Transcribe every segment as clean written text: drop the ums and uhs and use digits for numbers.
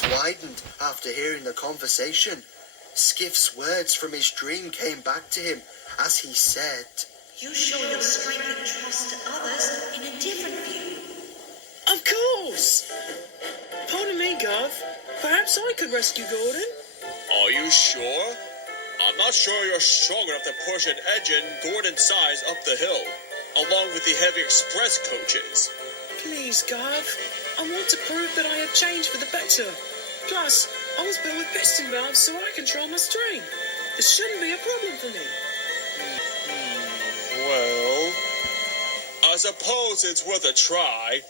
Widened after hearing the conversation. Skiff's words from his dream came back to him as he said, "You show your strength and trust to others in a different view." Of course! Pardon me, Gov. Perhaps I could rescue Gordon? Are you sure? I'm not sure you're strong enough to push an engine Gordon's size up the hill, along with the heavy express coaches. Please, Gov. I want to prove that I have changed for the better. Plus, I was built with piston valves so I control my strength. This shouldn't be a problem for me. Well, I suppose it's worth a try.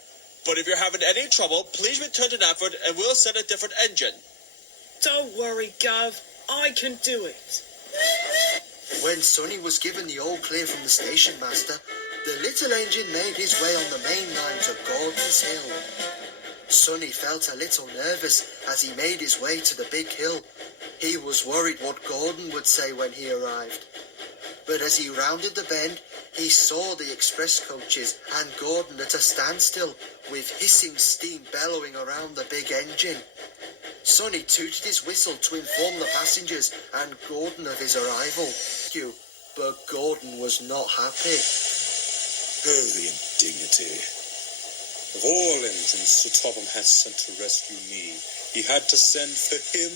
But if you're having any trouble, please return to Natford and we'll send a different engine. Don't worry, Gov. I can do it. When Sonny was given the all clear from the station master, the little engine made his way on the main line to Gordon's Hill. Sonny felt a little nervous as he made his way to the big hill. He was worried what Gordon would say when he arrived. But as he rounded the bend, he saw the express coaches and Gordon at a standstill, with hissing steam bellowing around the big engine. Sonny tooted his whistle to inform the passengers and Gordon of his arrival. But Gordon was not happy. Oh, the indignity. Of all engines Sir Topham had sent to rescue me, he had to send for him.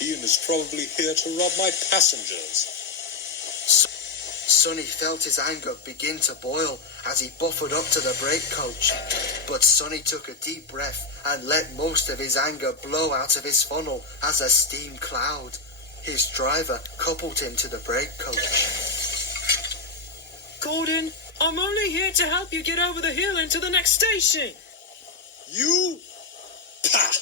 Ian is probably here to rob my passengers. Sonny felt his anger begin to boil as he buffered up to the brake coach. But Sonny took a deep breath and let most of his anger blow out of his funnel as a steam cloud. His driver coupled him to the brake coach. Gordon, I'm only here to help you get over the hill into the next station. You? Pah!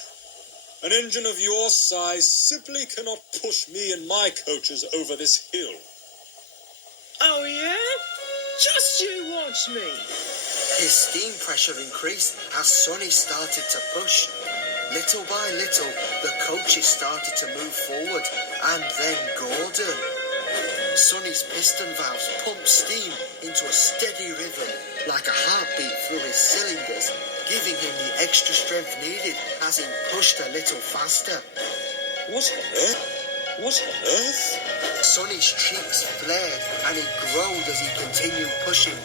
An engine of your size simply cannot push me and my coaches over this hill. Oh, yeah? Just you watch me. His steam pressure increased as Sonny started to push. Little by little, the coaches started to move forward, and then Gordon. Sonny's piston valves pumped steam into a steady rhythm, like a heartbeat through his cylinders, giving him the extra strength needed as he pushed a little faster. What on earth? What on earth? Sonny's cheeks flared and he groaned as he continued pushing.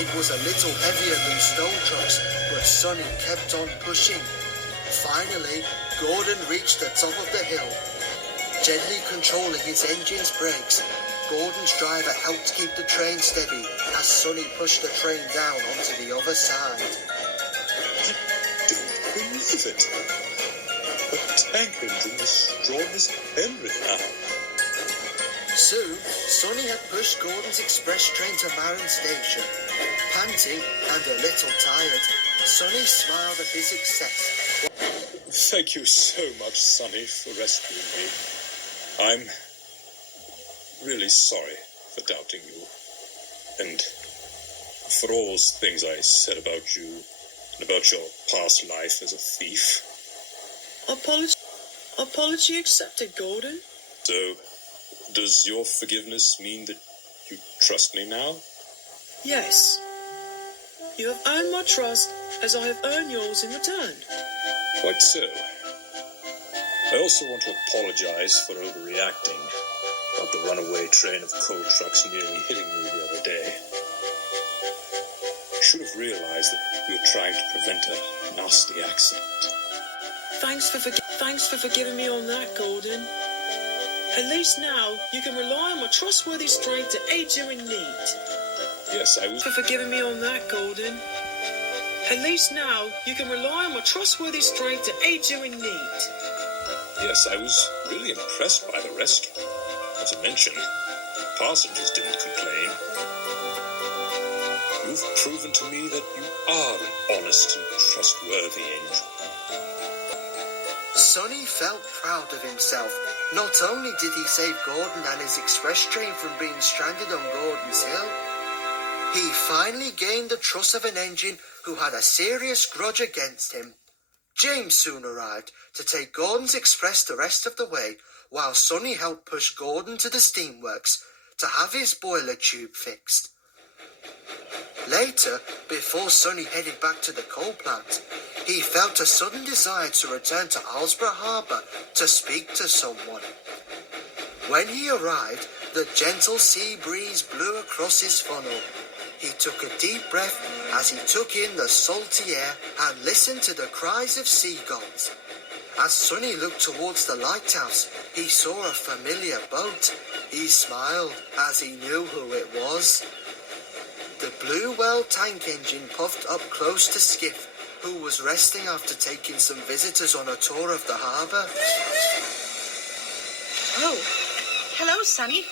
It was a little heavier than stone trucks, but Sonny kept on pushing. Finally, Gordon reached the top of the hill. Gently controlling his engine's brakes, Gordon's driver helped keep the train steady as Sonny pushed the train down onto the other side. I don't believe it. A tank engine is strong as Henry now. Soon, Sonny had pushed Gordon's express train to Marin Station. Panting and a little tired, Sonny smiled at his success. Thank you so much, Sonny, for rescuing me. I'm really sorry for doubting you. And for all those things I said about you and about your past life as a thief. Apology accepted, Gordon. So, does your forgiveness mean that you trust me now? Yes. You have earned my trust as I have earned yours in return. Quite so. I also want to apologize for overreacting about the runaway train of coal trucks nearly hitting me the other day. I should have realized that we were trying to prevent a nasty accident. Thanks for forgiving me on that, Gordon. At least now you can rely on my trustworthy strength to aid you in need. Yes, I was... For forgiving me on that, Gordon. At least now you can rely on my trustworthy strength to aid you in need. Yes, I was really impressed by the rescue. Not to mention, the passengers didn't complain. You've proven to me that you are an honest and trustworthy angel. Sonny felt proud of himself. Not only did he save Gordon and his express train from being stranded on Gordon's Hill, he finally gained the trust of an engine who had a serious grudge against him. James soon arrived to take Gordon's express the rest of the way, while Sonny helped push Gordon to the steamworks to have his boiler tube fixed. Later, before Sonny headed back to the coal plant, he felt a sudden desire to return to Alsborough Harbour to speak to someone. When he arrived, the gentle sea breeze blew across his funnel. He took a deep breath as he took in the salty air and listened to the cries of seagulls. As Sonny looked towards the lighthouse, he saw a familiar boat. He smiled as he knew who it was. The blue well tank engine puffed up close to Skiff, who was resting after taking some visitors on a tour of the harbour. Oh, hello, Sonny.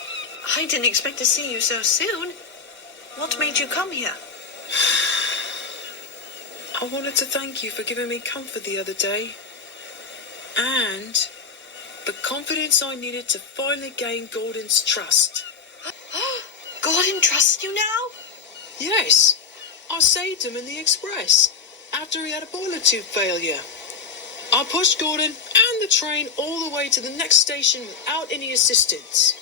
I didn't expect to see you so soon. What made you come here? I wanted to thank you for giving me comfort the other day. And the confidence I needed to finally gain Gordon's trust. Gordon trusts you now? Yes, I saved him in the express after he had a boiler tube failure. I pushed Gordon and the train all the way to the next station without any assistance.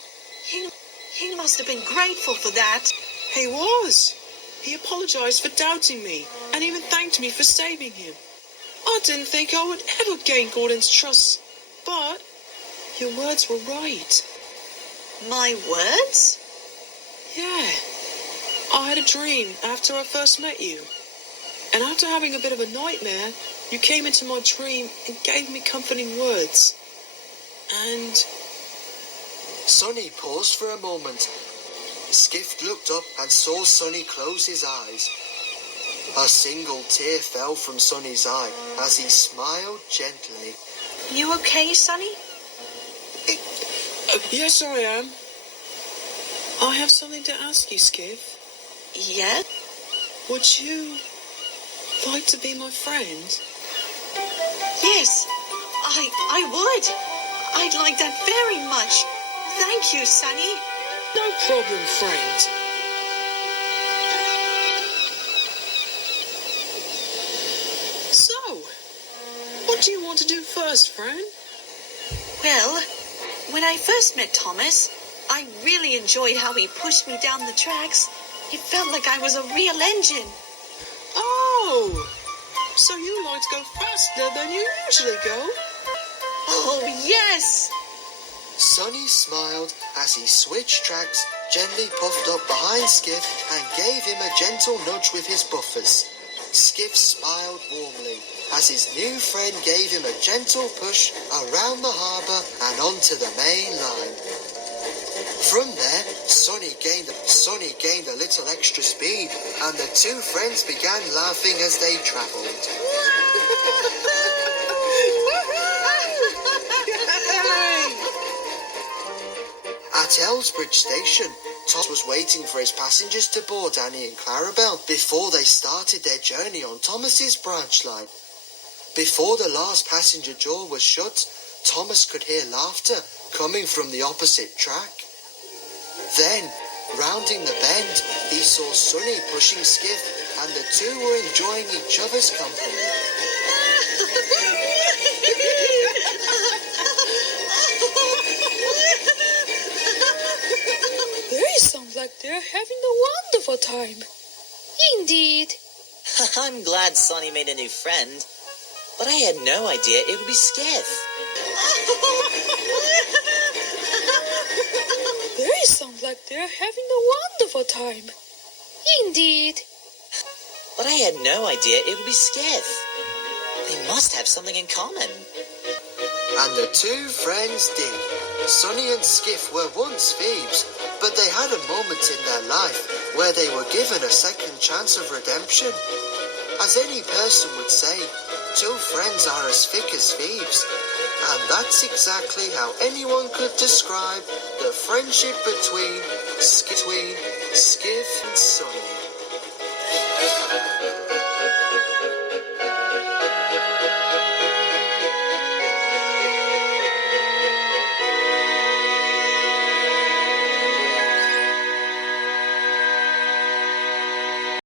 He must have been grateful for that. He was. He apologized for doubting me and even thanked me for saving him. I didn't think I would ever gain Gordon's trust, but your words were right. My words? Yeah. I had a dream after I first met you. And after having a bit of a nightmare, you came into my dream and gave me comforting words. And Sonny paused for a moment. Skiff looked up and saw Sonny close his eyes. A single tear fell from Sonny's eye as he smiled gently. You okay, Sonny? Yes, I am. I have something to ask you, Skiff. Yes? Would you like to be my friend? Yes, I would. I'd like that very much. Thank you, Sonny. No problem, friend. So, what do you want to do first, friend? Well, when I first met Thomas, I really enjoyed how he pushed me down the tracks. It felt like I was a real engine. Oh, so you like to go faster than you usually go? Oh, yes. Sonny smiled as he switched tracks, gently puffed up behind Skiff and gave him a gentle nudge with his buffers. Skiff smiled warmly as his new friend gave him a gentle push around the harbour and onto the main line. From there, Sonny gained a little extra speed, and the two friends began laughing as they travelled. At Elsbridge Station, Thomas was waiting for his passengers to board Annie and Clarabelle before they started their journey on Thomas's branch line. Before the last passenger door was shut, Thomas could hear laughter coming from the opposite track. Then, rounding the bend, he saw Sonny pushing Skiff, and the two were enjoying each other's company. They sound like they're having a wonderful time. Indeed. I'm glad Sonny made a new friend, but I had no idea it would be Skiff. They sound like they're having a wonderful time. Indeed. But I had no idea it would be Skiff. They must have something in common. And the two friends did. Sonny and Skiff were once thieves, but they had a moment in their life where they were given a second chance of redemption. As any person would say, two friends are as thick as thieves. And that's exactly how anyone could describe the friendship between Skiff and Sonny.